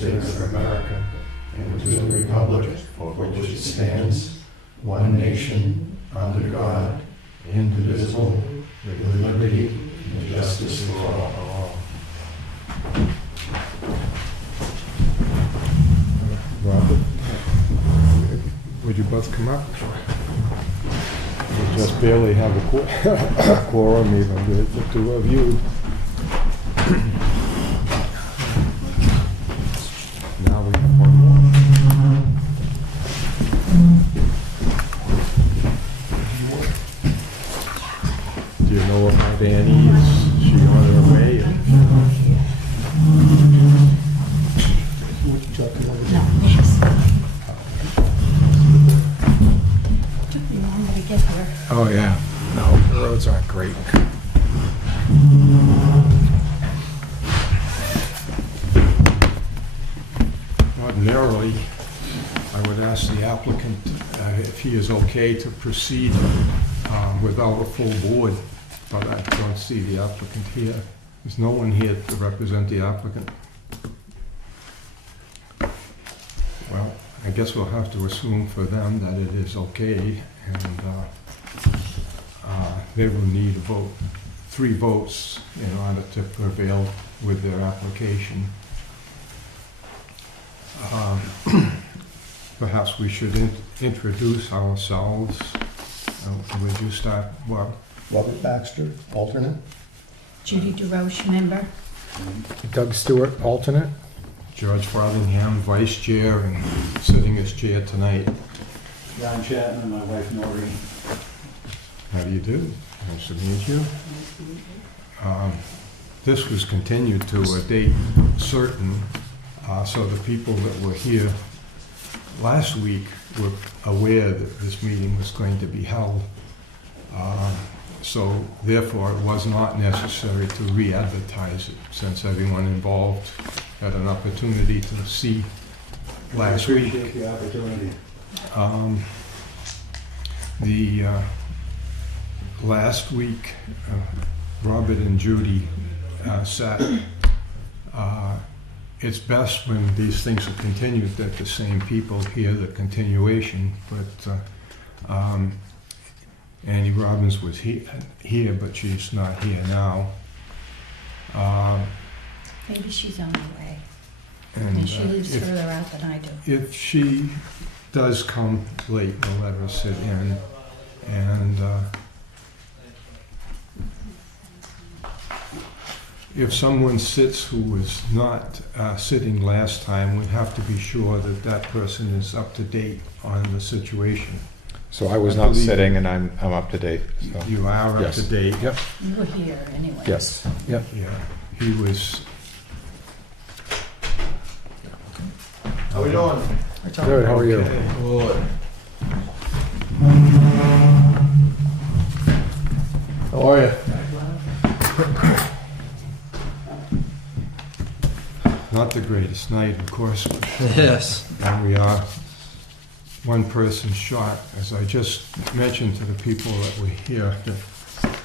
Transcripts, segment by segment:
States of America and to the republic for which it stands, one nation, under God, indivisible, with liberty and justice for all. Robert, would you both come up? We just barely have a quorum even with the two of you. Now we have one more. Do you know about Annie? Is she on her way? No, yes. Took me longer to get here. Oh, yeah. No, the roads aren't great. Ordinarily, I would ask the applicant if he is okay to proceed without a full board, but I don't see the applicant here. There's no one here to represent the applicant. Well, I guess we'll have to assume for them that it is okay, and they will need a vote, 3 votes in order to prevail with their application. Perhaps we should introduce ourselves. Would you start, Bob? Robert Baxter, alternate. Judy DeRoche, member. Doug Stewart, alternate. George Frothingham, vice chair, and sitting as chair tonight. John Chapman and my wife Noreen. How do you do? Nice to meet you. This was continued to a date certain, so the people that were here last week were aware that this meeting was going to be held. So therefore, it was not necessary to re-advertise it, since everyone involved had an opportunity to see last week. Appreciate the opportunity. Last week, Robert and Judy sat. It's best when these things are continued that the same people hear the continuation, but Annie Robbins was here, but she's not here now. Maybe she's on her way. And And she lives further out than I do. if she does come late, we'll let her sit in. And if someone sits who was not sitting last time, we'd have to be sure that that person is up to date on the situation. So I was I not believe- sitting, and I'm up to date. So. You are up Yes. to date? Yep. You were here anyway. Yes. Yep. Yeah, he was. How we doing? Good. How are you? Okay. Good. How are you? Not the greatest night, of course, but Yes. and we are one person short. As I just mentioned to the people that were here, that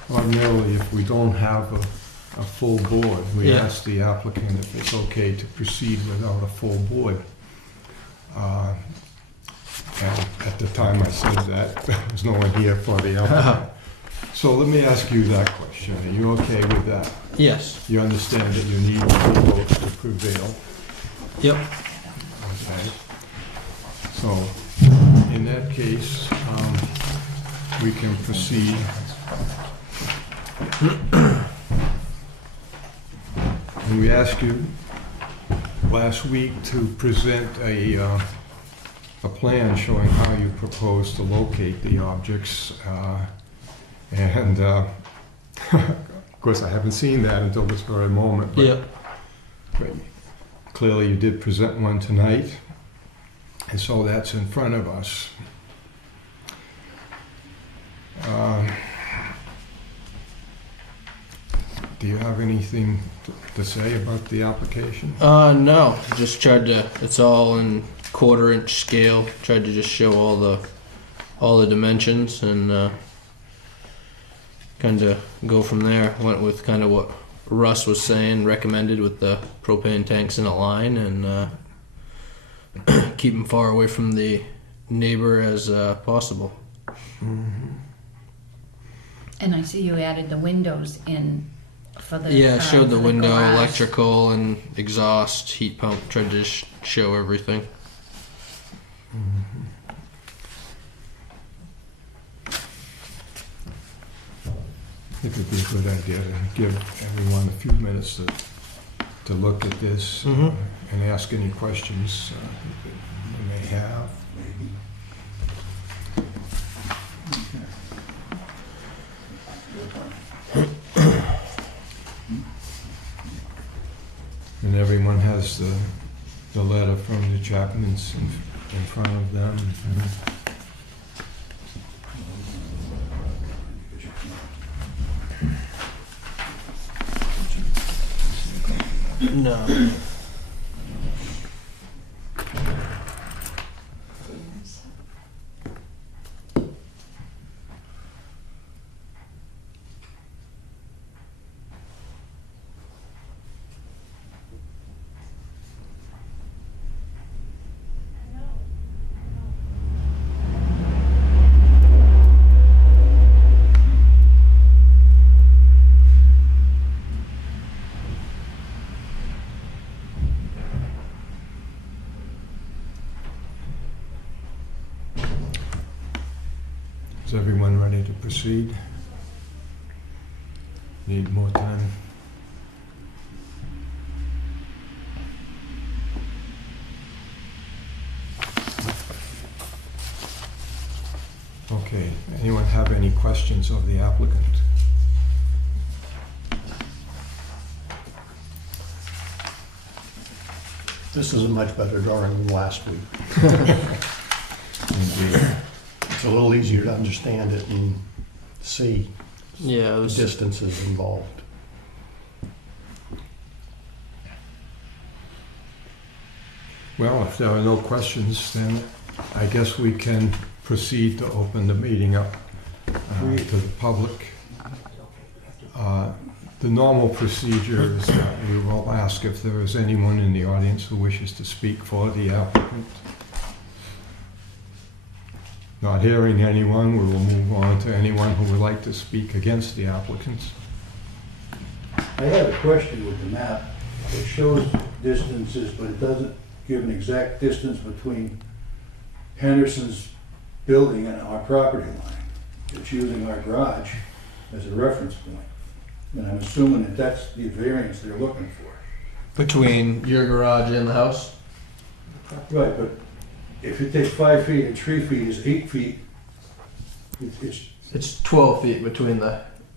ordinarily if we don't have a full board, we Yeah. ask the applicant if it's okay to proceed without a full board. And at the time I said that, there was no one here for the applicant. So let me ask you that question. Are you okay with that? Yes. You understand that you need 3 votes to prevail? Yep. Okay. So, in that case, we can proceed. And we asked you last week to present a plan showing how you propose to locate the objects. And of course, I haven't seen that until this very moment. But Yep. but clearly, you did present one tonight, and so that's in front of us. Do you have anything to say about the application? No. Just tried to. It's all in 1/4 inch scale. Tried to just show all the dimensions and kind of go from there. Went with kind of what Russ was saying, recommended with the propane tanks in a line, and keep them far away from the neighbor as possible. And I see you added the windows in for the. Yeah, showed the for window, garage. electrical, and exhaust, heat pump. Tried to show everything. I think it'd be a good idea to give everyone a few minutes to look at this and ask any questions that they may have. And everyone has the letter from the Chapmans in front of them. No. Is everyone ready to proceed? Need more time? Okay, anyone have any questions of the applicant? This is a much better drawing than last week. Indeed. It's a little easier to understand it and see Yeah, it the was. distances involved. Well, if there are no questions, then I guess we can proceed to open the meeting up to the public. The normal procedure is that we will ask if there is anyone in the audience who wishes to speak for the applicant. Not hearing anyone, we will move on to anyone who would like to speak against the applicant. I have a question with the map. It shows distances, but it doesn't give an exact distance between Henderson's building and our property line. It's using our garage as a reference point. And I'm assuming that that's the variance they're looking for. Between your garage and the house? Right, but if you take 5 feet and 3 feet is 8 feet, It's 12 feet between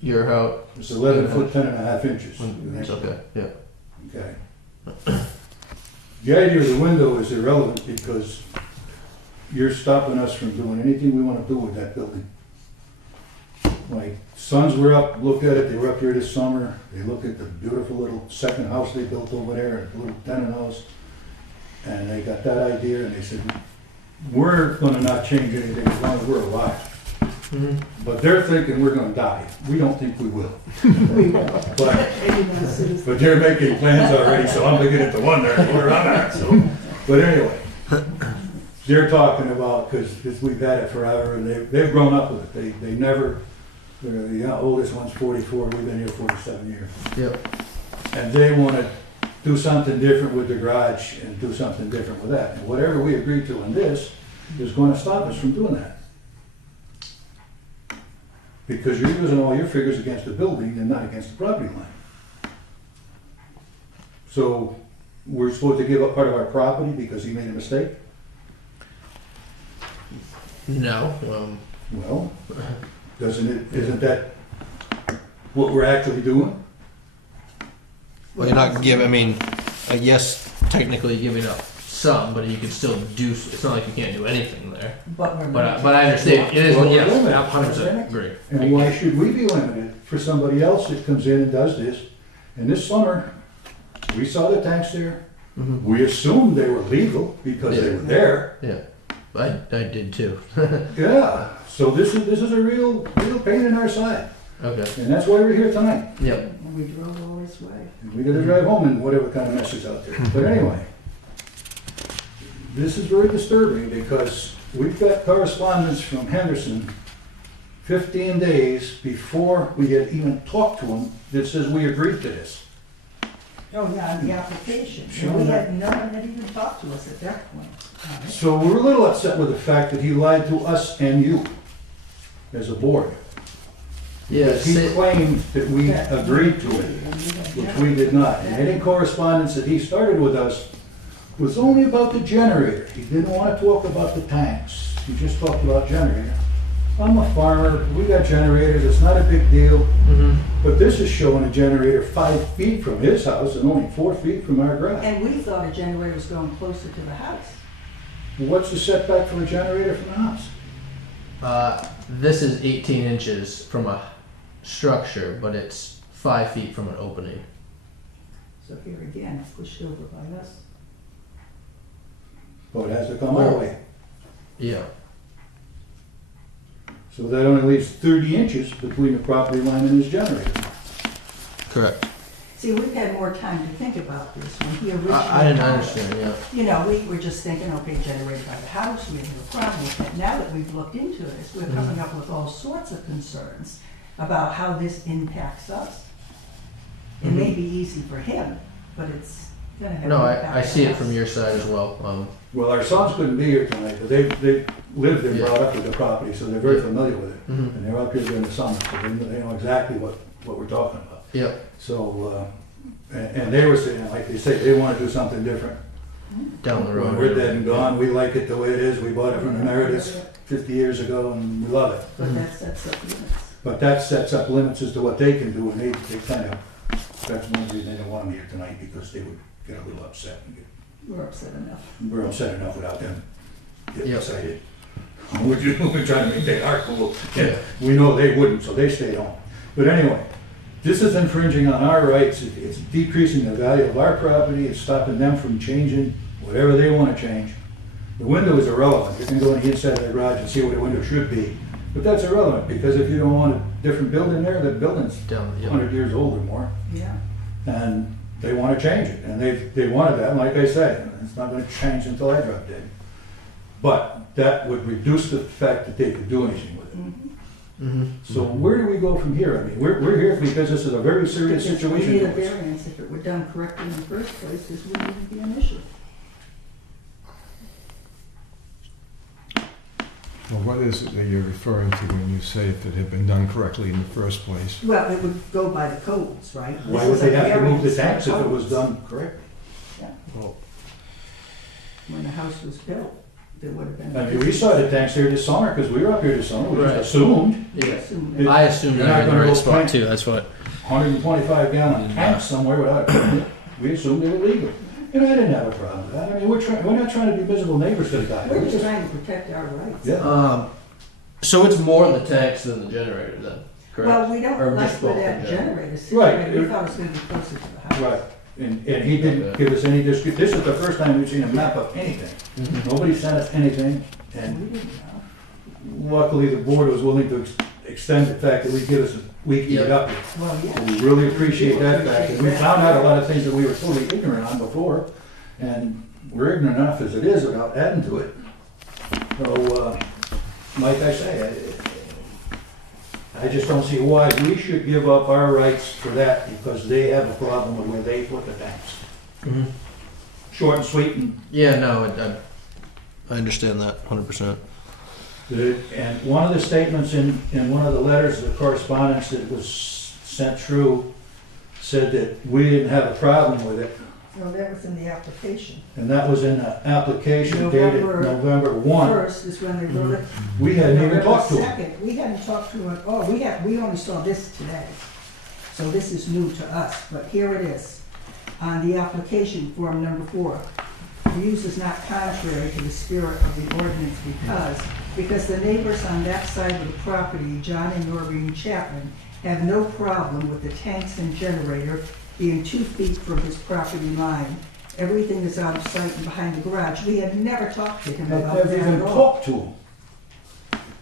your house. it's 11 foot 10 and a half inches. It's okay, yeah. Okay. The idea of the window is irrelevant because you're stopping us from doing anything we want to do with that building. My sons were up, looked at it, they were up here this summer, they looked at the beautiful little second house they built over there, a little tenant house, and they got that idea and they said, we're gonna not change anything as long as we're alive. But they're thinking we're gonna die. We don't think we will. But they're making plans already, so I'm beginning to wonder where I'm at, so. But anyway, they're talking about, because we've had it forever, and they've grown up with it. They never, the oldest one's 44, we've been here 47 years. Yep. And they want to do something different with the garage and do something different with that. And whatever we agree to in this is going to stop us from doing that. Because you're using all your figures against the building and not against the property line. So we're supposed to give up part of our property because he made a mistake? No. Well, isn't that what we're actually doing? Well, you're not giving, I mean, yes, technically giving up some, but you can still do, it's not like you can't do anything there. But we're But I understand, it is, Well, we're yes, limited. I 100% agree. And why should we be limited for somebody else that comes in and does this? And this summer, we saw the tanks there. Mhm. We assumed they were legal because they were there. Yeah, I did too. Yeah, so this is a real pain in our side. Okay. And that's why we're here tonight. Yep. We drove all this way. And we gotta drive home in whatever kind of mess is out there. But anyway, this is very disturbing because we've got correspondence from Henderson 15 days before we had even talked to him that says we agreed to this. Oh, yeah, on the application. Sure. And we had, no one had even talked to us at that point. on it. So we're a little upset with the fact that he lied to us and you as a board. Yeah, Because he say- claimed that we agreed to it, which we did not. And any correspondence that he started with us was only about the generator. He didn't want to talk about the tanks. He just talked about generator. I'm a farmer, we got generators, it's not a big deal. Mhm. But this is showing a generator 5 feet from his house and only 4 feet from our garage. And we thought a generator was going closer to the house. What's the setback for a generator from the house? This is 18 inches from a structure, but it's 5 feet from an opening. So here again, it's pushed over by us. Oh, it has to come our way. Yeah. So that only leaves 30 inches between the property line and his generator. Correct. See, we've had more time to think about this when he originally. I didn't bought it. understand, yeah. You know, we were just thinking, okay, generated by the house, we have no problem with it. Now that we've looked into this, we're coming up with all sorts of concerns about how this impacts us. It may be easy for him, but it's gonna have. No, an impact I see on it from us. your side as well. Well, our sons couldn't be here tonight, but they lived and Yeah. brought up with the property, so they're very Yeah. familiar with it. Mhm. And they're up here during the summer, so they know exactly what we're talking about. Yep. So, and they were saying, like they say, they want to do something different. Down the When road. we're dead and gone, we like it the way it is. We bought it from the Merediths 50 years ago and we love it. But that sets up limits. But that sets up limits as to what they can do, and they kind of, that's one reason they don't want them here tonight, because they would get a little upset. And We're upset enough. we're upset enough without them getting Yep. excited. We're trying to maintain our cool. Yeah. We know they wouldn't, so they stayed home. But anyway, this is infringing on our rights. It's decreasing the value of our property. It's stopping them from changing whatever they want to change. The window is irrelevant. You can go on the inside of the garage and see what the window should be. But that's irrelevant, because if you don't want a different building there, the building's Down, yeah. 100 years old or more, Yeah. and they want to change it. And they wanted that, and like I said, it's not going to change until I drop dead. But that would reduce the fact that they could do anything with it. Mm-hmm. So where do we go from here? I mean, we're here because this is a very serious Because we situation. need a variance. If it were done correctly in the first place, this wouldn't even be an issue. Well, what is it that you're referring to when you say if it had been done correctly in the first place? Well, it would go by the codes, right? Why This would is they a have to move the variance by tanks if it was codes. done correctly? Well, When the house was built, there would have been. I mean, we saw the tanks here this summer, because we were up here this summer, we Right. just assumed yeah. Assumed I assume You're they're not in the gonna right go spot plant- too. That's what. 125 gallon tanks somewhere without a permit. We assumed they were legal. And I didn't have a problem with that. I mean, we're not trying to be miserable neighbors to the guy. We're just trying to protect our rights. Yeah. So it's more the tanks than the generator then, correct? Well, we Or don't like just where both that in general? generator is Right. situated. We thought it was gonna be closer to the house. Right, and he didn't give us any, this is the first time we've seen a map of anything. Mhm. Nobody sent us anything, And and we didn't know. luckily the board was willing to extend the fact that we give us a week to get up here. Well, So yeah. we really appreciate that fact, and we found out a lot of things that we were totally ignorant on before, and we're ignorant enough as it is without adding to it. So, like I say, I just don't see why we should give up our rights for that, because they have a problem with where they put the tanks. Mhm. Short and sweet, and Yeah, no, I understand that 100%. and one of the statements in one of the letters, the correspondence that was sent through, said that we didn't have a problem with it, No, that was in the application. and that was in the application dated November 1. First is when they wrote it. We hadn't even November talked to them. 2nd, we hadn't talked to him, we only saw this today. So this is new to us, but here it is. On the application form number 4. The use is not contrary to the spirit of the ordinance because the neighbors on that side of the property, John and Noreen Chapman, have no problem with the tanks and generator being 2 feet from his property line. Everything is out of sight and behind the garage. We had never talked to him I've about never that even at all. talked to him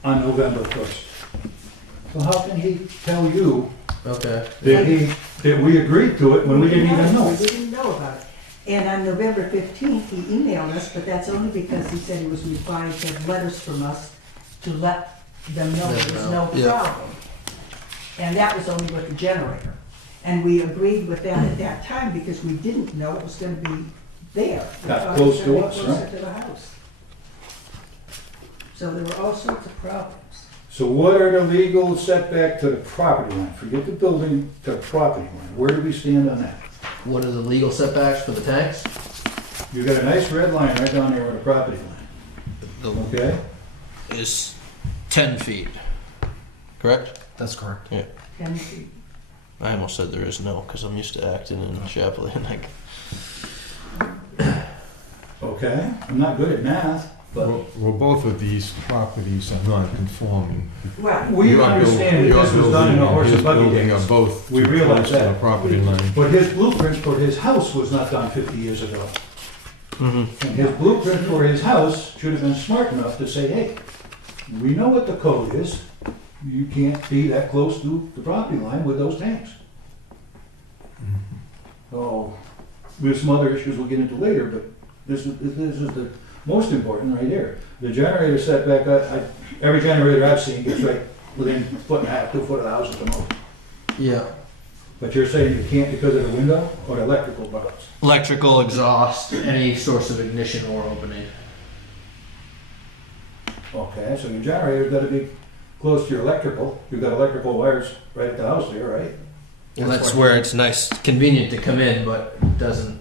on November 1st. So how can he tell you Okay. that we agreed to it when we didn't even know? We didn't know about it. And on November 15th, he emailed us, but that's only because he said he was required to have letters from us to let them know Let there them was know. no Yeah. problem. And that was only with the generator. And we agreed with that at that time because we didn't know it was gonna be there. We That thought it was close to gonna be us, closer right? to the house. So there were all sorts of problems. So what are the legal setback to the property line? Forget the building, to the property line. Where do we stand on that? What are the legal setbacks for the tanks? You got a nice red line right down there with the property line, The okay? is 10 feet. Correct? That's correct. 10 feet. I almost said there is no, because I'm used to acting in Chapley. Like, Okay, I'm not good at math, but Well, both of these properties are non-conforming. Well, we Your understand that building- this was done in a your horse and buggy building days. are both We too realize close to the that. property line. But his blueprint for his house was not done 50 years ago. And his blueprint for his house should have been smart enough to say, hey, we know what the code is. You can't be that close to the property line with those tanks. So, there's some other issues we'll get into later, but this is the most important right here. The generator setback, every generator I've seen gets right within a foot and a half, 2 foot of the house at the most. yeah. But you're saying you can't because of the window or the electrical problems? Electrical, exhaust, any source of ignition or opening. Okay, so your generator's gotta be close to your electrical. You've got electrical wires right at the house there, right? Well, that's where it's nice, convenient to come in, but it doesn't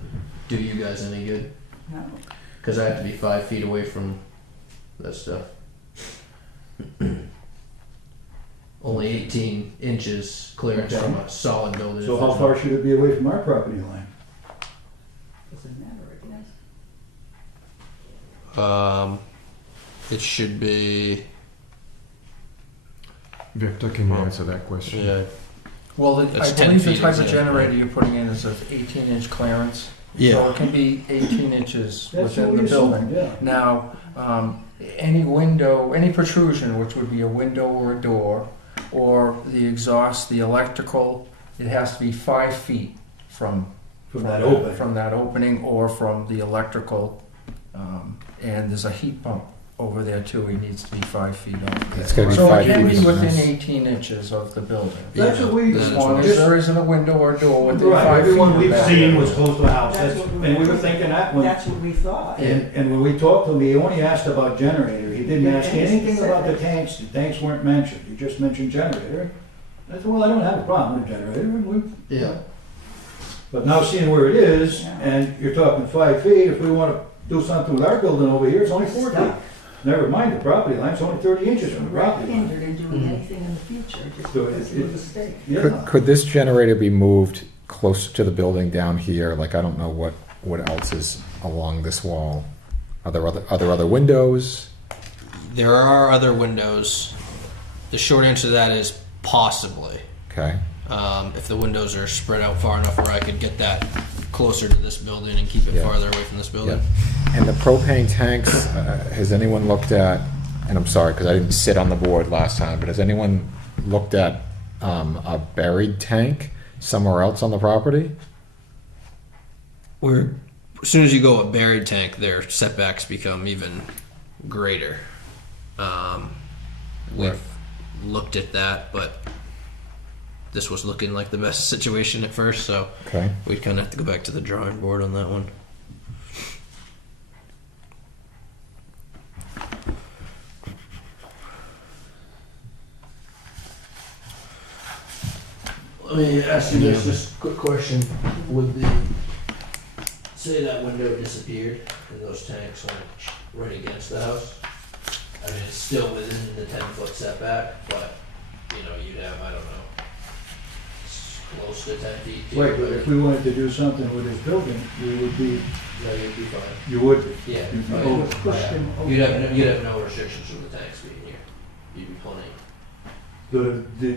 do you guys any good. no. Because I have to be 5 feet away from that stuff. Only 18 inches clearance Okay. from a solid building. So how far should it be away from our property line? Doesn't matter, I guess. It should be. Victor, can you answer that question? Yeah. Well, It's I 10 believe the feet, type isn't of it? generator you're putting in is of 18-inch clearance. So Yeah. it can be 18 inches That's what within we the building. assumed, yeah. Now, any window, any protrusion, which would be a window or a door, or the exhaust, the electrical, it has to be 5 feet from From that opening. From that opening or from the electrical. And there's a heat pump over there too. He needs to be 5 feet off. It's gotta be So 5 it can feet. be within 18 inches of the building. That's what we, That As is long as just, there isn't a window or door within right, 5 feet. everyone of we've that. seen was close to the house. That's That's- what we And we were- were thinking that one. That's what we thought. And when we talked to him, he only asked about generator. He didn't Yeah, ask and anything about the specific. tanks. The tanks weren't mentioned. He just mentioned generator. I said, well, I don't have a problem with generator. Yeah. But now seeing where it is, Yeah. and you're talking 5 feet, if we want to do something with our building over here, it's only 4 feet. Stuck. Never mind the property line, it's only 30 inches from the We're property line. hindered in doing anything in the future, just So because of a mistake. Yeah. Could this generator be moved closer to the building down here? Like, I don't know what else is along this wall. Are there other windows? There are other windows. The short answer to that is possibly. Okay. If the windows are spread out far enough where I could get that closer to this building and keep it Yeah. farther away from this building. And the propane tanks, has anyone looked at, and I'm sorry because I didn't sit on the board last time, but has anyone looked at a buried tank somewhere else on the property? As soon as you go a buried tank, their setbacks become even greater. We've Right. looked at that, but this was looking like the best situation at first, so Okay. we'd kind of have to go back to the drawing board on that one. Let me ask you this, just a quick question. Would the, say that window disappeared and those tanks went right against the house? I mean, it's still within the 10-foot setback, but, you know, you'd have, I don't know, it's close to 10 feet. to Right, your but if building. we wanted to do something with this building, we would be, No, you'd be fine. you would be. Yeah, You'd be fine. over. Push them over. You'd have no restrictions from the tanks being here. You'd be plenty.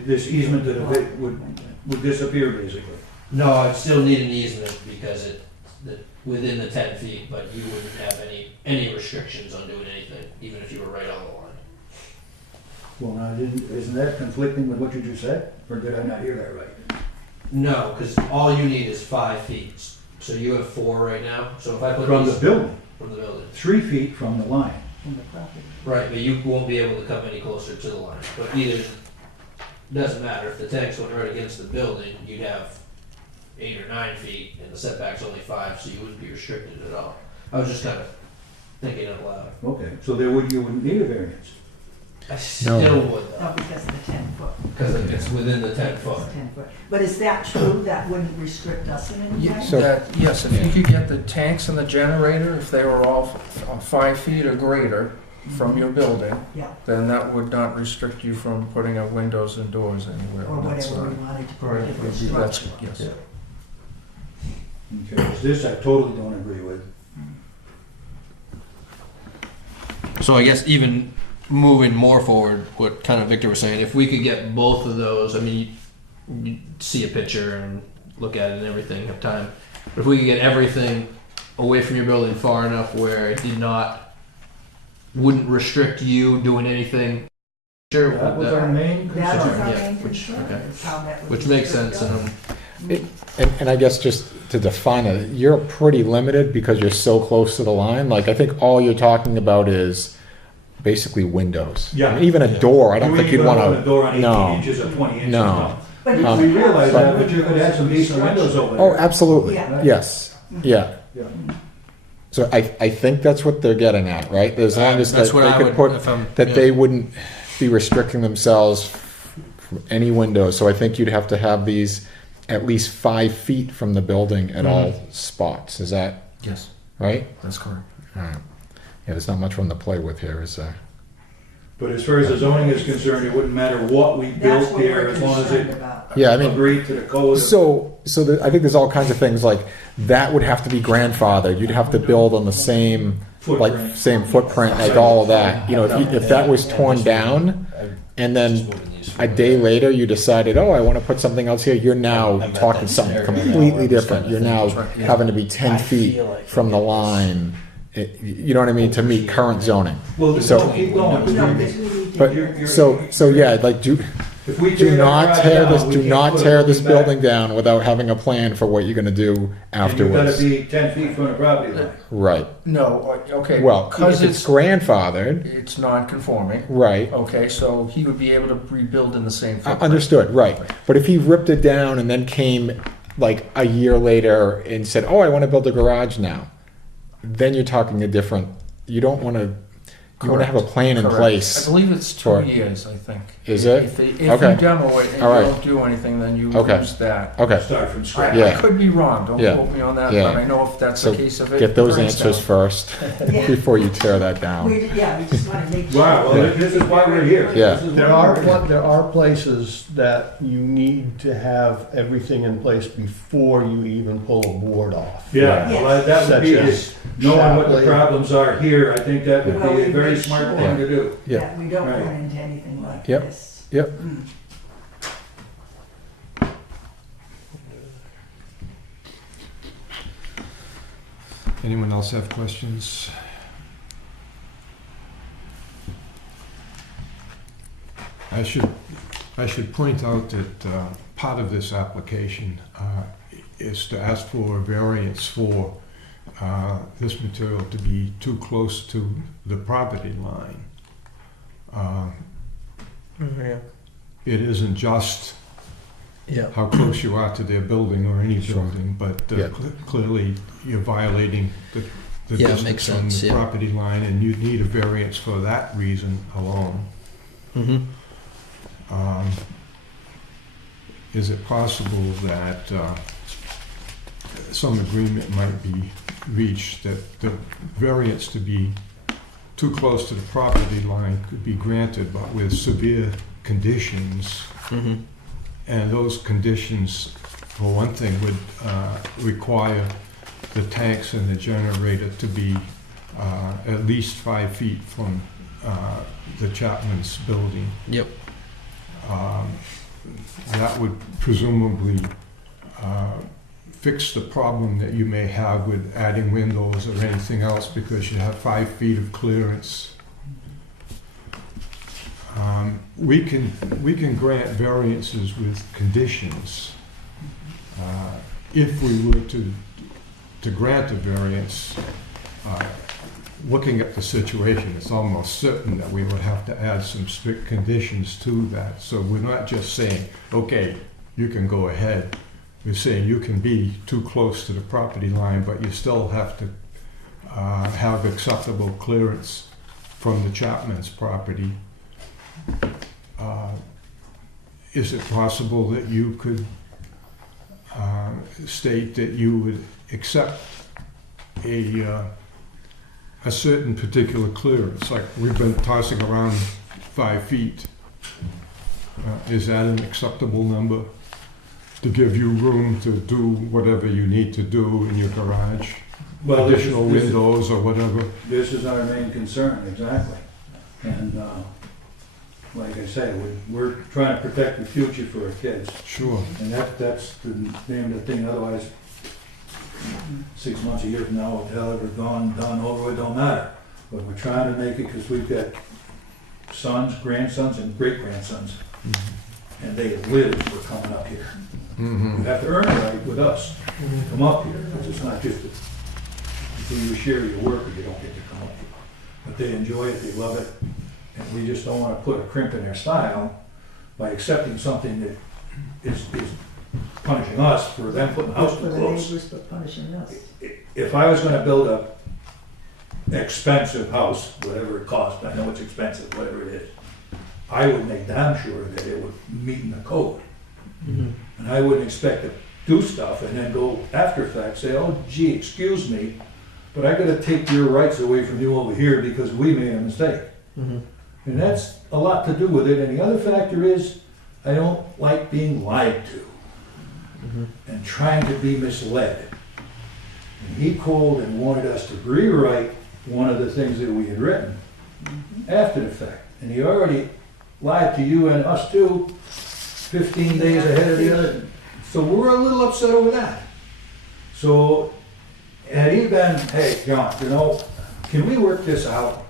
This easement to the bit would disappear basically. No, I'd still need an easement because within the 10 feet, but you wouldn't have any restrictions on doing anything, even if you were right on the line. Well, now, isn't that conflicting with what you just said? Or did I not hear that right? No, because all you need is 5 feet So you have 4 right now, so if I put From the these building, from the building. 3 feet from the line. From the property. Right, but you won't be able to come any closer to the line, but either, doesn't matter, if the tanks went right against the building, you'd have 8 or 9 feet, and the setback's only 5, so you wouldn't be restricted at all. I was just kinda thinking out loud. Okay, so you wouldn't need a variance. I still would No, though, because of the 10 foot. because it's within the 10 foot. It's 10 foot. But is that true? That wouldn't restrict us in any way? So- Yes, if you could get the tanks and the generator, if they were all 5 feet or greater from your building, Yeah, then that would not restrict you from putting up windows and doors anywhere or on that whatever we side. wanted to put Right, in the would be- that's, structure. yes. Okay, this I totally don't agree with. So I guess even moving more forward, what kind of Victor was saying, if we could get both of those, I mean, you see a picture and look at it and everything, have time. But if we could get everything away from your building far enough where it wouldn't restrict you doing anything, sure, That was our main That is concern. our Yeah, main which- concern, okay. is how that would which makes restrict sense. us. And I guess just to define it, you're pretty limited because you're so close to the line. Like, I think all you're talking about is basically windows. Yeah. I mean, even a door, I don't think you'd want You wouldn't put a door on 18 no. inches or 20 inches, No. no. But We if we you have realize some that, but you could add some decent windows over there. Oh, absolutely, Yeah. yes, yeah. Yeah. So I think that's what they're getting at, right? As long as That's that what they I could would, put, if I'm, that yeah. they wouldn't be restricting themselves from any windows. So I think you'd have to have these at least 5 feet from the building at all spots. Is that Yes, right? that's correct. All right. Yeah, there's not much room to play with here, is there? But as far as the zoning is concerned, it wouldn't matter what we That's built what there we're as long as concerned it about. Yeah, I mean, agreed to the code. I think there's all kinds of things like that would have to be grandfathered. You'd have to build on the same Footprint. same footprint, like all of that. You know, if that was torn down, and then a day later you decided, oh, I want to put something else here, you're now talking something completely different. You're now having to be 10 feet from the line. You know what I mean, to meet current zoning. Well, So- keep going. No, because we need to. But so yeah, like If we do tear that not garage tear down, this. we Do can't not put a tear this back. building down without having a plan for what you're going to do And you've got afterwards. to be 10 feet from the property line. Right. No, okay. Well, because if it's grandfathered, it's non-conforming. right. Okay, so he would be able to rebuild in the same footprint. Understood, right. But if he ripped it down and then came like a year later and said, oh, I want to build a garage now, then you're talking a different, you don't want to, you want to have a plan in Correct. place. I believe it's 2 for- years, I think. Is it? If Okay. you demo it and you All right. don't do anything, then you Okay. lose that. Okay, Start from I, scratch. Yeah. I could be wrong, don't Yeah. quote me on that, Yeah. but I know if that's So the case of it. get those burns answers down. first Yeah. before you tear that down. We just want to make sure. Wow, well, this is why we're here. Yeah. This is There why are, we're here. there are places that you need to have everything in place before you even pull a board off. Yeah, well, that would Such be, as knowing what the Shapley. problems are here, I think that would Well, be a we very make smart sure. thing to do. Yeah. That we don't Right. run into anything like Yep. this. Yep. Mm. Anyone else have questions? I should point out that part of this application is to ask for a variance for this material to be too close to the property line. It isn't just Yeah. how close you are to their building or any Sure. building, but Yeah. clearly you're violating the Yeah, it makes distance from sense, the yeah. property line, and you need a variance for that reason alone. Mm-hmm. Is it possible that some agreement might be reached that the variance to be too close to the property line could be granted, but with severe conditions? Mm-hmm. And those conditions, for one thing, would require the tanks and the generator to be at least 5 feet from the Chapman's building. Yep. That would presumably fix the problem that you may have with adding windows or anything else, because you have 5 feet of clearance. We can grant variances with conditions. If we were to to grant a variance, looking at the situation, it's almost certain that we would have to add some strict conditions to that. So we're not just saying, okay, you can go ahead. We're saying you can be too close to the property line, but you still have to have acceptable clearance from the Chapman's property. Is it possible that you could state that you would accept a certain particular clearance, like we've been tossing around 5 feet? Is that an acceptable number to give you room to do whatever you need to do in your garage? Well, Additional windows or whatever? This is our main concern, exactly. And like I say, we're trying to protect the future for our kids. Sure. And that's the name of the thing, otherwise 6 months, a year from now, hell, ever gone, done, over, it don't matter. But we're trying to make it, because we've got sons, grandsons, and great-grandsons, and they live for coming up here. You have to earn a right with us to come up here, because it's not just until you share your work, or you don't get to come up here. But they enjoy it, they love it, and we just don't want to put a crimp in their style by accepting something that is punishing us for them putting the house For too the close. neighbors, but punishing us. If I was gonna build a expensive house, whatever it costs, I know it's expensive, whatever it is, I would make damn sure that it would meet in the code. And I wouldn't expect to do stuff and then go after fact, say, oh gee, excuse me, but I gotta take your rights away from you over here because we made a mistake. And that's a lot to do with it. And the other factor is, I don't like being lied to and trying to be misled. And he called and wanted us to rewrite one of the things that we had written after the fact. And he already lied to you and us too, 15 days ahead of the other. So we're a little upset over that. So had he been, hey, John, you know, can we work this out?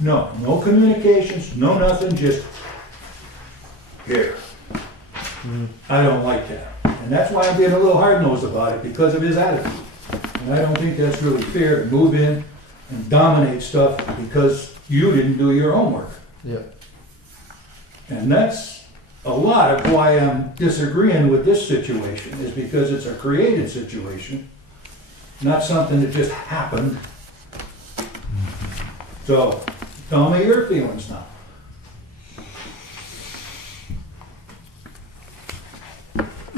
No, no communications, no nothing, just here. I don't like that. And that's why I'm being a little hard-nosed about it, because of his attitude. And I don't think that's really fair to move in and dominate stuff because you didn't do your homework. Yeah. And that's a lot of why I'm disagreeing with this situation, is because it's a created situation, not something that just happened. So, tell me your feelings now.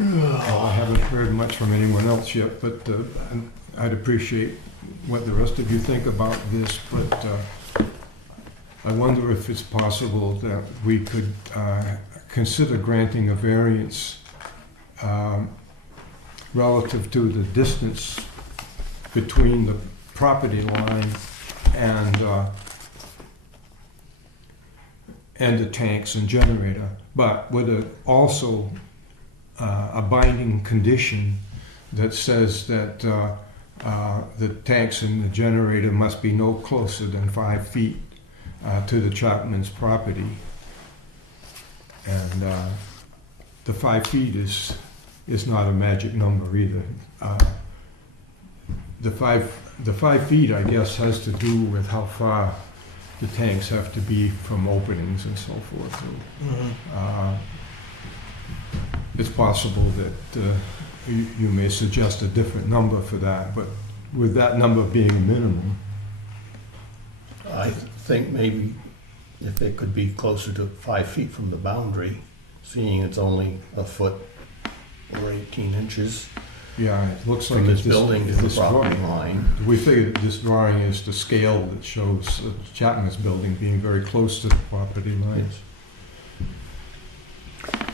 I haven't heard much from anyone else yet, but I'd appreciate what the rest of you think about this, but I wonder if it's possible that we could consider granting a variance relative to the distance between the property line and the tanks and generator, but with also a binding condition that says that the tanks and the generator must be no closer than 5 feet to the Chapman's property. And the 5 feet is not a magic number either. The 5 feet, I guess, has to do with how far the tanks have to be from openings and so forth. So, it's possible that you may suggest a different number for that, but with that number being a minimum. I think maybe if it could be closer to 5 feet from the boundary, seeing it's only a foot or 18 inches Yeah, it looks like from this it's building to the property line. We figured this drawing is the scale that shows Chapman's building being very close to the property lines.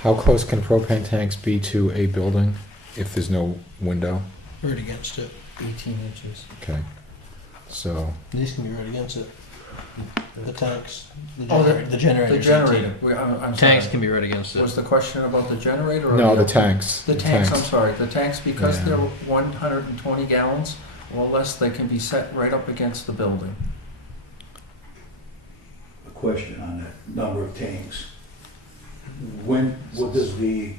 How close can propane tanks be to a building if there's no window? Right against it. 18 inches. Okay, so, These can be right against it. The tanks, the Oh, generator, the generator. The generator, I'm Tanks sorry. can be right against it. Was the question about the generator or? no, the tanks. The tanks, I'm sorry, the tanks, because Yeah. they're 120 gallons or less, they can be set right up against the building. A question on that number of tanks. What does the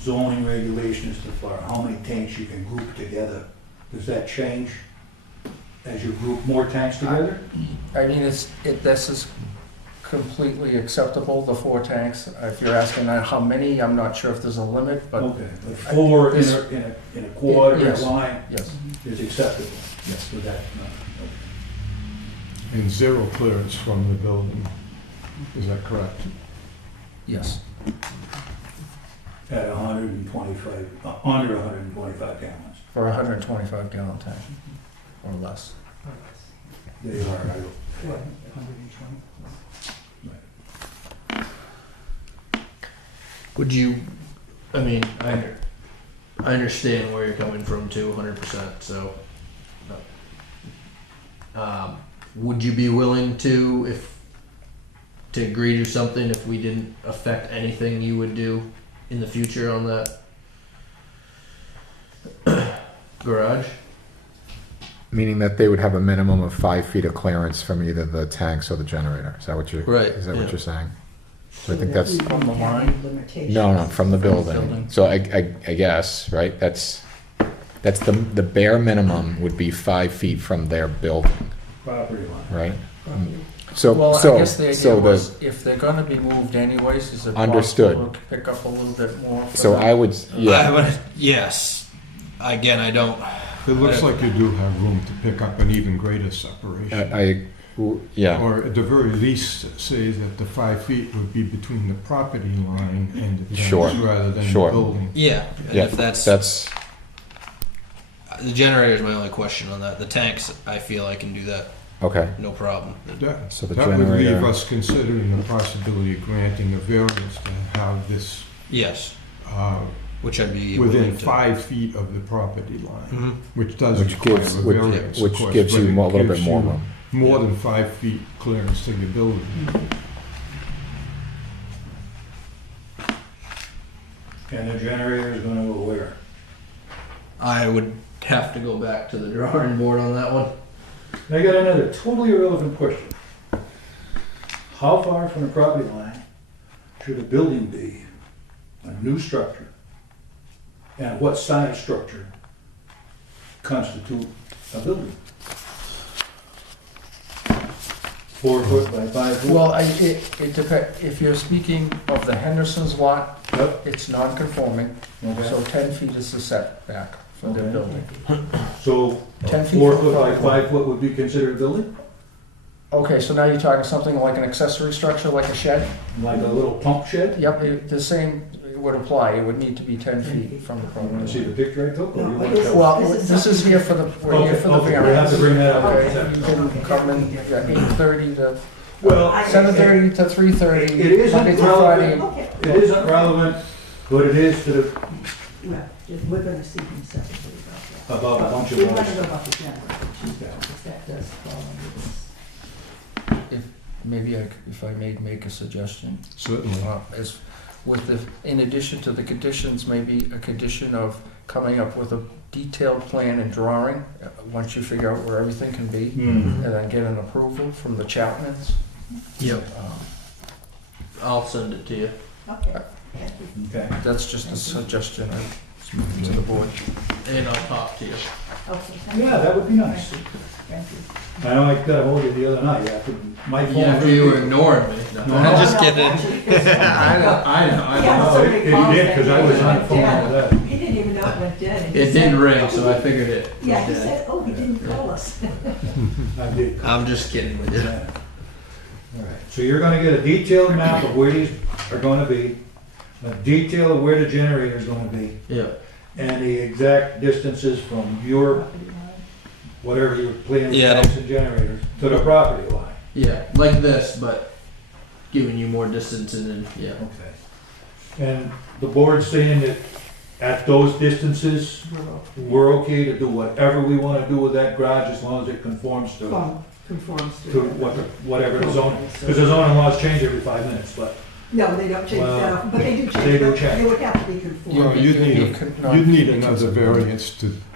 zoning regulations as far, how many tanks you can group together Does that change as you group more tanks together? I mean, this is completely acceptable, the 4 tanks. If you're asking how many, I'm not sure if there's a limit, but Okay, but 4 in This- a quad or a Yes. line yes, is acceptable yes. with that? And 0 clearance from the building. Is that correct? Yes. At 125, under 125 gallons. For a 125 gallon tank or less. They are, I don't. What, 120? Would you, I mean, I understand where you're coming from too, 100%, so. Would you be willing to, to agree to something if we didn't affect anything you would do in the future on that garage? Meaning that they would have a minimum of 5 feet of clearance from either the tanks or the generator. Is that what you're? Right, Is that yeah. what you're saying? So I So think that that's we From the wouldn't have line? any limitations. no, from the building. Building. So I guess right. That's the bare minimum would be 5 feet from their building, Property line. right? Property. So Well, so I guess the idea so was, if they're gonna be moved anyways, is it Understood. possible to pick up a little bit more? For so them? I would yeah. Yes. Again, I don't. It looks like you do have room to pick up an even greater separation. Yeah. Or at the very least, say that the 5 feet would be between the property line and the Sure. tanks rather than the Sure. building. Yeah, and Yeah, if that's the generator is my only question on that. The tanks, I feel I can do that, okay. no problem. That So the that would leave generator. us considering the possibility of granting a variance to have this Yes, uh, which I'd be within willing to. 5 feet of the property line, Mhm. which does Which require gives a which, variance, of which course, gives but you it a little bit gives more you room. more than 5 feet clearance to the building. And the generator is gonna go where? I would have to go back to the drawing board on that one. I got another totally irrelevant question. How far from the property line should a building be, a new structure? And what size structure constitute a building? 4 foot by 5 foot? Well, it depends, if you're speaking of the Henderson's lot, Yep, it's non-conforming, okay. so 10 feet is the setback for their Okay. building. So 10 feet 4 from foot by property. 5 foot would be considered a building? Okay, so now you're talking something like an accessory structure, like a shed? Like a little pump shed? Yep, the same would apply, it would need to be 10 feet from the Want property. to see the picture I took? or No, you but want this to- is- Well, This is this is here for the, we're here for the Okay, we have to variance. bring that up. Okay, you can come in, you got 8:30 to, Well, 7:30 to 3:30. It isn't Monday through relevant. Friday. Okay, it isn't relevant, but it is to the, well, we're gonna see him separately about that. about a bunch of We want to others. know about the generator, because that does fall under this. Maybe if I may make a suggestion, Certainly. as with the, in addition to the conditions, maybe a condition of coming up with a detailed plan and drawing, once you figure out where everything can be, Mhm. and then get an approval from the Chapmans. Yep, Um, I'll send it to you. Okay, thank you. Okay. That's just a suggestion to the board. And I'll talk to you. Okay, thank you. Yeah, that would be nice. Thank you. Thank you. I know I got ahold of you the other night after my phone. After you were ignoring me. No, No, I'm no, just no, kidding. actually, Chris- I know. Yeah, so many It calls did, that because I day was on the went phone dead. with that. He didn't even know it went dead. and he It said- did ring, so I figured it. Yeah, he was dead. said, oh, he didn't call us. I did. I'm just kidding with you. Yeah. All right, so you're gonna get a detailed map of where these are gonna be, a detail of where the generator's gonna be, Yeah, and the exact distances from your, whatever you're planning with Yeah. tanks and generators, to the property line. yeah, like this, but giving you more distance and then, yeah. Okay. And the board's saying that at those distances, we're okay to do whatever we wanna do with that garage as long as it conforms to Conforms to whatever the zoning, because the zoning laws change every 5 minutes, but, No, they don't change Well, that, but they do change. they do but change. They would have to be conformed. Well, you'd need, No, you'd need another variance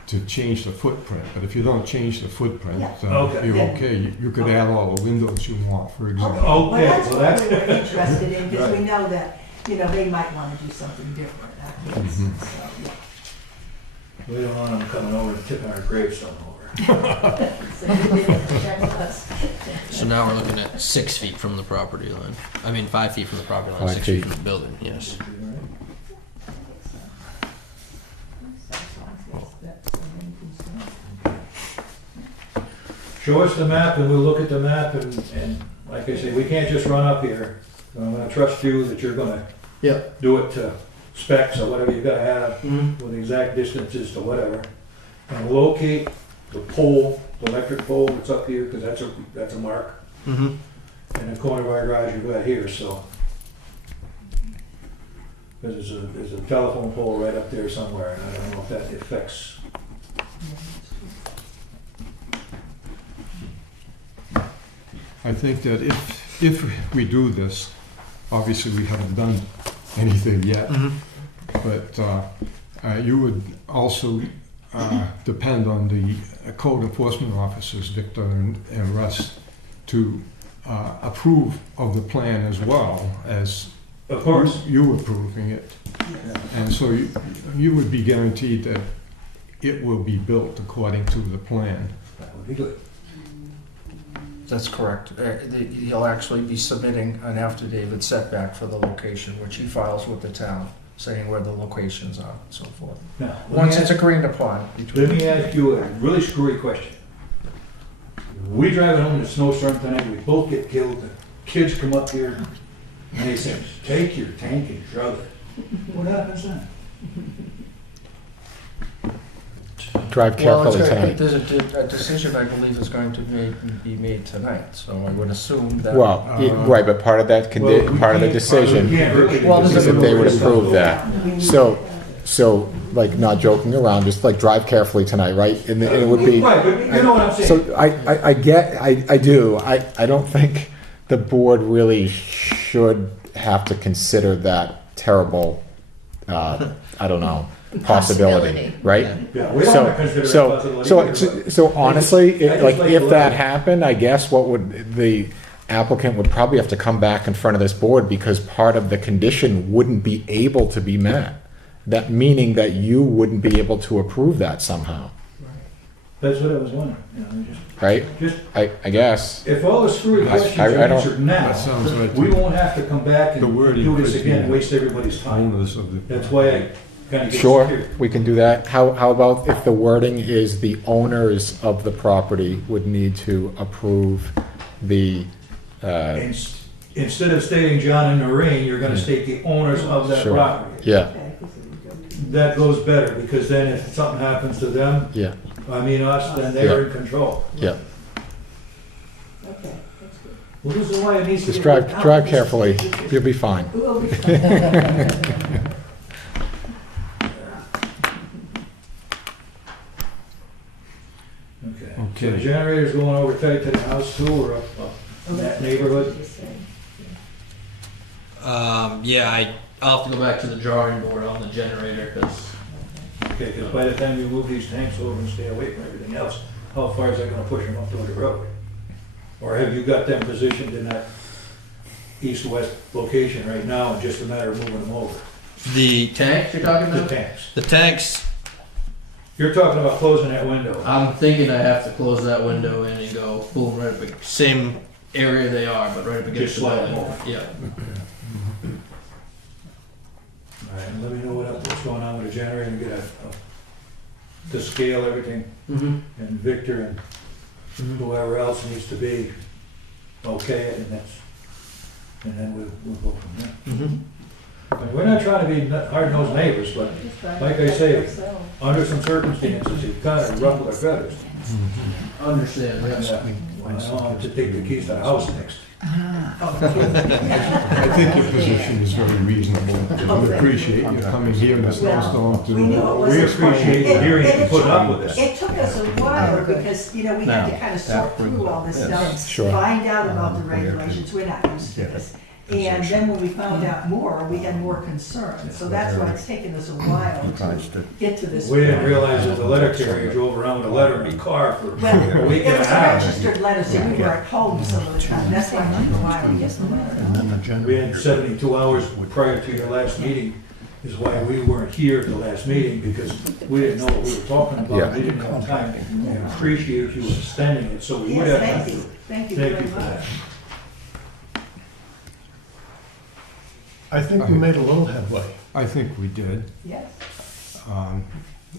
to change the footprint, but if you don't change the footprint, Yeah. Okay. you're okay. You could add all the windows you want, for example. Well, okay, that's well, what that's. we were interested in, because we Right. know that, they might want to do something different after this. Mhm. So, yeah. We don't want them coming over and tipping our gravestone over. So now we're looking at 6 feet from the property line. I mean, 5 feet from the property line, 5 6 feet feet. from the building, yes. Show us the map and we'll look at the map and like I say, we can't just run up here. I'm gonna trust you that you're gonna Yep. do it to specs or whatever you gotta have Mm-hmm. with exact distances to whatever. And locate the pole, the electric pole that's up here, because that's a mark. Mm-hmm. In the corner of our garage you've got here, so. Because there's a telephone pole right up there somewhere, and I don't know if that affects. I think that if we do this, obviously we haven't done anything yet, but you would also depend on the code enforcement officers, Victor and Russ, to approve of the plan as well as Of course. you approving it. And so you would be guaranteed that it will be built according to the plan. That would be good. That's correct. He'll actually be submitting an affidavit setback for the location, which he files with the town, saying where the locations are and so forth. Now, Once it's agreed upon let between. me ask you a really screwy question. We driving home in a snowstorm tonight, we both get killed, the kids come up here, and they say, take your tank and shove it. What happens then? Drive carefully tonight. There's a decision, I believe, is going to be made tonight, so I would assume that. Well, right, but part of that, Well, we part of the can't- decision we can't really- Well, is that they would approve that. So, like, not joking around, just like drive carefully tonight, right? And it would be, Right, but you know what I'm saying? so I do. I don't think the board really should have to consider that terrible, I don't know, possibility, right? Yeah, we don't wanna consider that possibility either, So honestly, I just like, like if the that letter. happened, I guess what would, the applicant would probably have to come back in front of this board because part of the condition wouldn't be able to be met. That meaning that you wouldn't be able to approve that somehow, That's what I was wondering, you know, right? just, I guess. if all the screwy questions I are don't- answered now, That sounds like we won't have to come back the and wording do this could again, be and waste everybody's time. owners of the. That's why I kinda get Sure, scared. we can do that. How about if the wording is the owners of the property would need to approve the, Instead of stating John and Noreen, you're gonna state the owners of that Sure. property. yeah, That goes better, because then if something happens to them, yeah, us, then they're in control. yeah. Okay, that's good. Well, this is why it needs to Just be. drive carefully. You'll be fine. We'll be fine. Okay. So Okay. the generator's going over tight to the house too, or up in that neighborhood? Yeah, I'll have to go back to the drawing board on the generator, because Okay, because by the time you move these tanks over and stay away from everything else, how far is that gonna push them up to the road? Or have you got them positioned in that east-west location right now, and just a matter of moving them over? the tanks you're talking The about? tanks. The tanks, You're talking about closing that window. I'm thinking I have to close that window in and go boom, right up, same area they are, but right up against Just the slide them building. over. Yeah. All right, and let me know what's going on with the generator and get to scale everything, Mm-hmm. and Victor and whoever else needs to be okay it, and then we'll go from there. Mm-hmm. I mean, we're not trying to be hard-nosed neighbors, but like I say, under some circumstances, it kind of ruffled our feathers. Understand, And, yes. I don't want to take the keys to the house next. I think your position is very reasonable. We appreciate you coming here in the snowstorm We knew it to. was. We appreciate you hearing and putting up with us. It took us a while because, we had to kind of sort through all this stuff, Sure. find out about the regulations, we're not used to this. And then when we found out more, we had more concerns, so that's why it's taken us a while to get to this. We didn't point. realize that the letter carrier drove around with a letter in a car for Well, a week it and a was a half. registered letter, so we were at home some of the time, that's why it took a while to get the letter. We had 72 hours prior to your last meeting is why we weren't here at the last meeting, because we didn't know what we were talking Yeah. about. We didn't have time. And appreciate you extending it, so we would Yes, have. thank you, thank you Thank very you for much. that. I think we made a little headway. I think we did. Yes.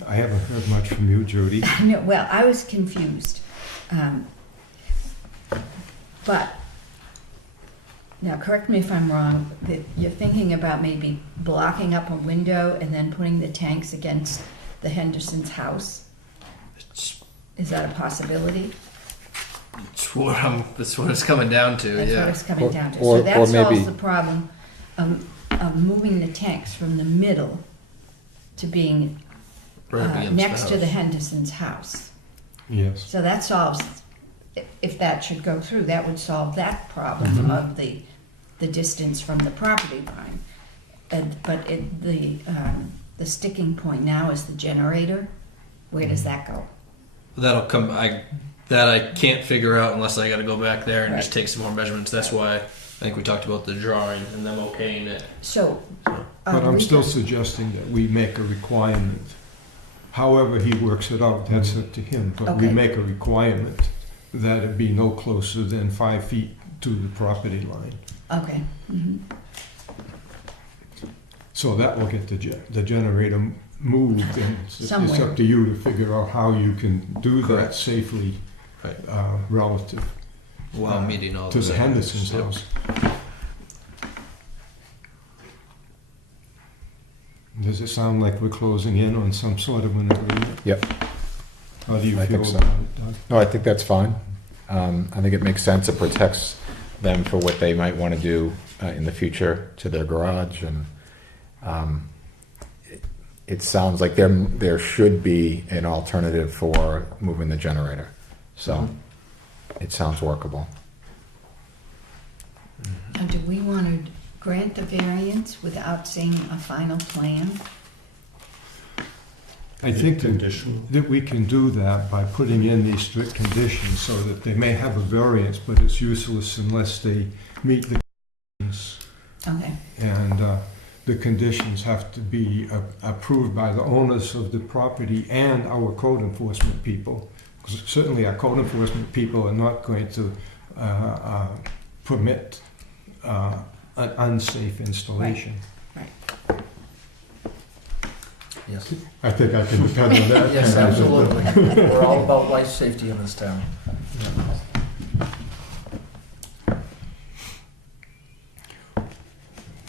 I haven't heard much from you, Judy. No, well, I was confused. But, now correct me if I'm wrong, that you're thinking about maybe blocking up a window and then putting the tanks against the Henderson's house? Is that a possibility? That's what it's coming down to, That's what yeah. it's coming down to. or- So that or solves maybe- the problem of moving the tanks from the middle to being Right up against next to the house. Henderson's house. Yes. So that solves, if that should go through, that would solve that problem of the distance from the property line. But the sticking point now is the generator. Where does that go? That'll come. That I can't figure out unless I got to go back there and just Right. take some more measurements. That's why I think we talked about the drawing and them okaying it. So. But I'm still suggesting that we make a requirement. However he works it out, that's up to him. But we Okay. make a requirement that it be no closer than 5 feet to the property line. Okay. Mhm. So that will get the generator moved, and it's Somewhere. up to you to figure out how you can do that Correct. safely Right. relative While meeting all to the setbacks. Henderson's Yep. house. Does it sound like we're closing in on some sort of an agreement? Yep. How do you I feel think so. about it, Doug? No, I think that's fine. I think it makes sense. It protects them for what they might want to do in the future to their garage, and it sounds like there should be an alternative for moving the generator. So it sounds workable. Now, do we want to grant the variance without seeing a final plan? I think Conditional. that we can do that by putting in these strict conditions so that they may have a variance, but it's useless unless they meet the conditions. Okay. And the conditions have to be approved by the owners of the property and our code enforcement people. 'Cause certainly our code enforcement people are not going to permit an unsafe installation. Yes. I think I can depend on that. Yes, absolutely. We're all about life safety in this town.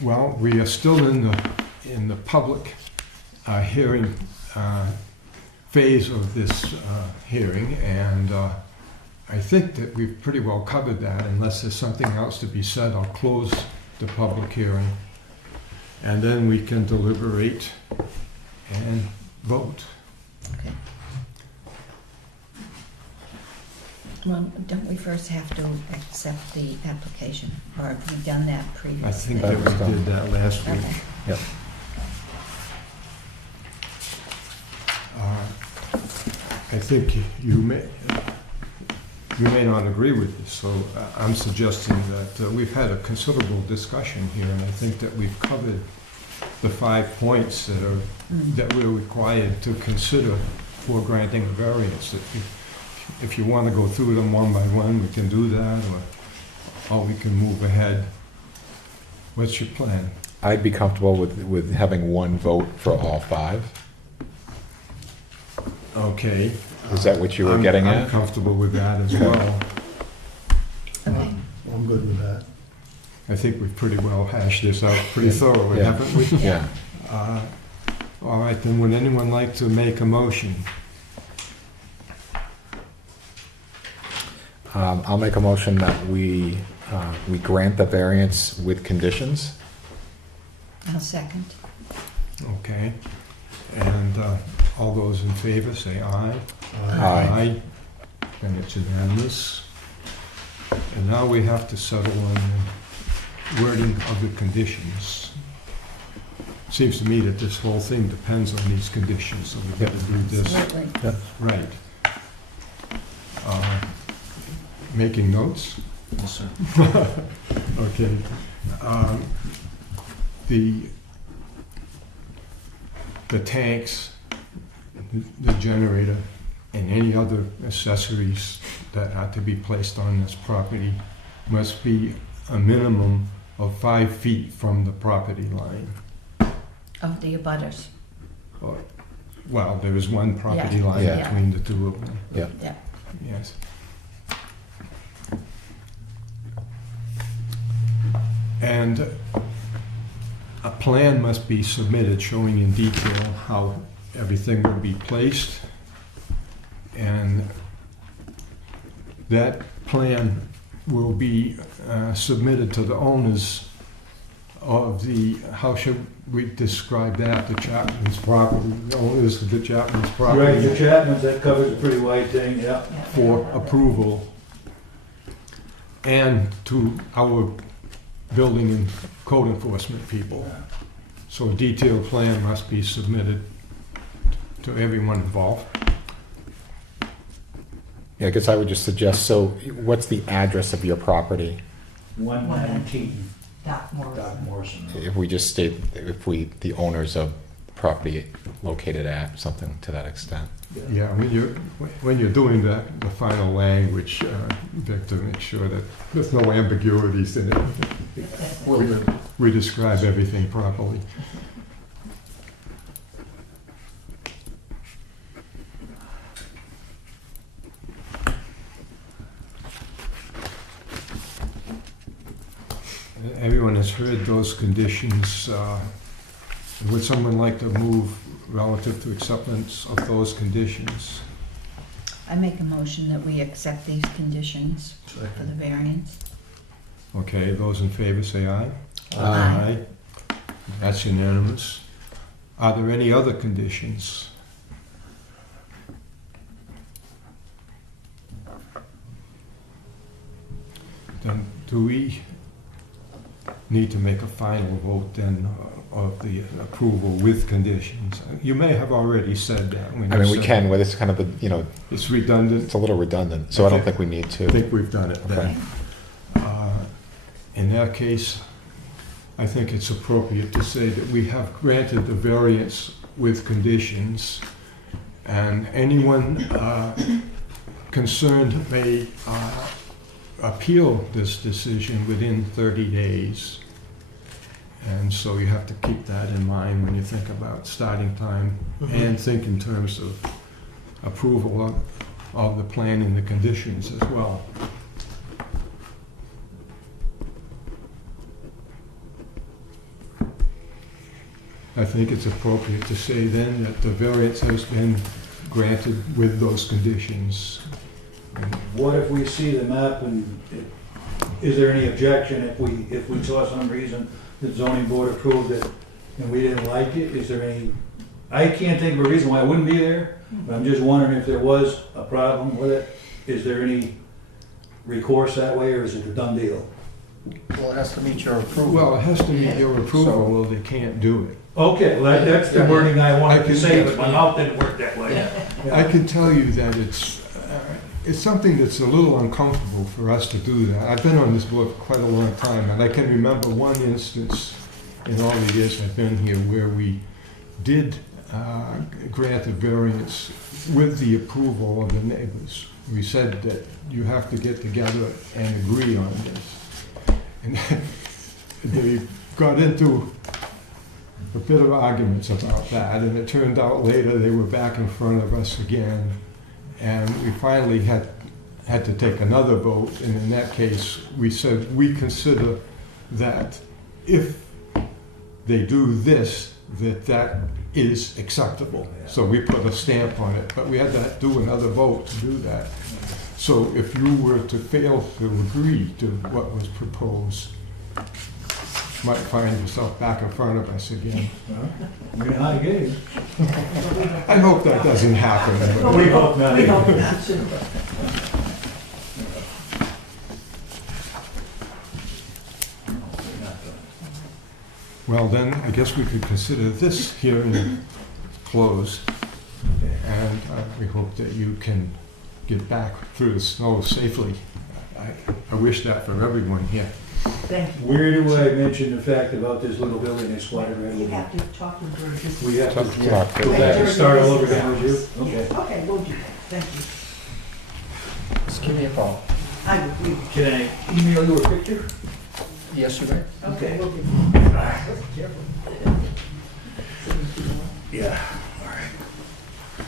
Well, we are still in the public hearing phase of this hearing, and I think that we've pretty well covered that. Unless there's something else to be said, I'll close the public hearing, and then we can deliberate and vote. Okay. Well, don't we first have to accept the application, or have we done that I previously? think that we did that last week. Okay. Yep. I think you may not agree with this, so I'm suggesting that we've had a considerable discussion here, and I think that we've covered the 5 points that we're required to consider for granting a variance. If you want to go through them one by one, we can do that, or we can move ahead. What's your plan? I'd be comfortable with having one vote for all 5. Okay. Is that what you were getting I'm at? comfortable with that as well. Okay. I'm good with that. I think we've pretty well hashed this out pretty Yeah. thoroughly, Yeah. haven't we? Yeah. All right, then would anyone like to make a motion? I'll make a motion that we grant the variance with conditions. I'll second. Okay. And all those in favor, say aye. Aye. And it's unanimous. And now we have to settle on the wording of the conditions. Seems to me that this whole thing depends on these conditions, so we've got to do this Absolutely. right. Making notes? Yes, sir. Okay. The the tanks, the generator, and any other accessories that are to be placed on this property must be a minimum of 5 feet from the property line. Of the abutters. Well, there is one property Yeah. line Yeah. between the two of them. Yeah. Yeah. Yes. And a plan must be submitted showing in detail how everything will be placed. And that plan will be submitted to the owners of the, how should we describe that, the Chapman's property, the owners of the Chapman's Right, the property Chapman's, that covers a pretty wide thing, yeah. for approval. And to our building and code enforcement people. So a detailed plan must be submitted to everyone involved. Yeah, I guess I would just suggest, so what's the address of your property? 119, Doc Morrison. Doc Morrison. If we just state, if we, the owners of the property located at, something to that extent. Yeah, when you're doing that, the final language, Victor, make sure that there's no ambiguities in it. Will do. We describe everything properly. Everyone has heard those conditions. Would someone like to move relative to acceptance of those conditions? I make a motion that we accept these conditions for the variance. Okay, those in favor say aye. Aye. That's unanimous. Are there any other conditions? Then do we need to make a final vote then of the approval with conditions? You may have already said that. when I you mean, we said can, with this kind of a, you know, it's redundant. it's a little redundant, so I don't think we need I to. think we've done it then. Okay. In that case, I think it's appropriate to say that we have granted the variance with conditions, and anyone concerned may appeal this decision within 30 days. And so you have to keep that in mind when you think about starting time and think in terms of approval of the plan and the conditions as well. I think it's appropriate to say then that the variance has been granted with those conditions. What if we see the map and is there any objection if we saw some reason the zoning board approved it and we didn't like it? Is there any, I can't think of a reason why it wouldn't be there, but I'm just wondering if there was a problem with it. Is there any recourse that way, or is it a done deal? Well, it has to meet your approval. Well, it has to meet your approval or they can't do it. Okay, well, that's the wording I wanted I to can- say, but my mouth didn't work that way. I can tell you that it's something that's a little uncomfortable for us to do that. I've been on this board for quite a long time, and I can remember one instance in all the years I've been here where we did grant a variance with the approval of the neighbors. We said that you have to get together and agree on this. And they got into a bit of arguments about that, and it turned out later they were back in front of us again. And we finally had to take another vote, and in that case, we said, we consider that if they do this, that is acceptable. So we put a stamp on it, but we had to do another vote to do that. So if you were to fail to agree to what was proposed, you might find yourself back in front of us again. We know how to get it. I hope that doesn't happen. but- We hope not. We hope not. Well, then, I guess we could consider this hearing closed, and we hope that you can get back through the snow safely. I wish that for everyone here. Thank you. Where do I mention the fact about this little building they squatted right You over? have to talk to George. We have Talk to to- go back and start all over again with you? Yes. Okay. Okay, we'll do that. Thank you. Just give me a call. I will, we will. Can I email you a picture? Yes, you may. Okay, we'll do. Yeah.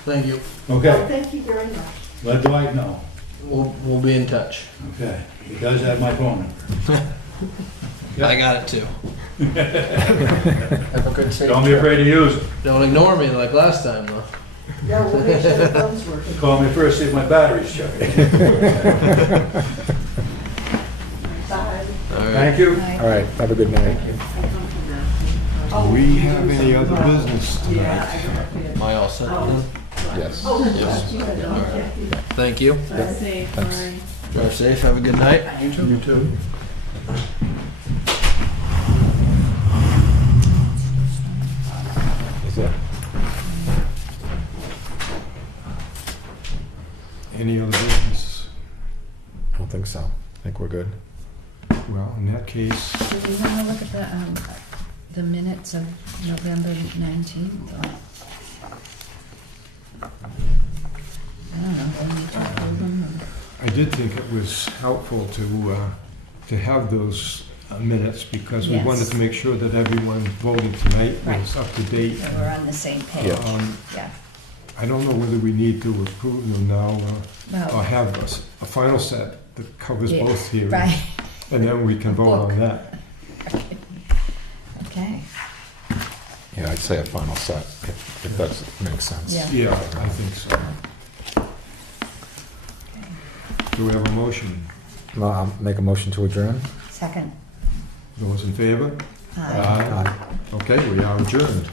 Thank you. Oh, Okay, thank you very much. let Dwight know. We'll be in touch. Okay, he does have my phone number. I got it too. Have a good safe Don't be trip. afraid to use it. Don't ignore me like last time though. Yeah, we'll make sure the phone's working. Call me first, see if my battery's charged. Bye. Thank you. All right, have a good night. Oh, Do we have any other business Yeah, tonight? I got it. Am I all set? Yes. Oh, Yes. yeah. Thank you. Thanks. Drive safe. Have a good night. You too. Is it? Any other business? I don't think so. I think we're good. Well, in that case, Do we want to look at the minutes of November 19th? Or, I don't know, do we need to approve them? I did think it was helpful to have those minutes because we Yes. wanted to make sure that everyone voting tonight was up to date. Or we're on the same page? Yeah. Yeah. I don't know whether we need to approve them now or Well, have a final set that covers yeah, both hearings. right, And then we can A vote book. on that. okay. Yeah, I'd say a final set, if that makes sense. Yeah. Yeah, I think so. Do we have a motion? I'll make a motion to adjourn. Second. Those in favor? Aye. Aye. Okay, we are adjourned.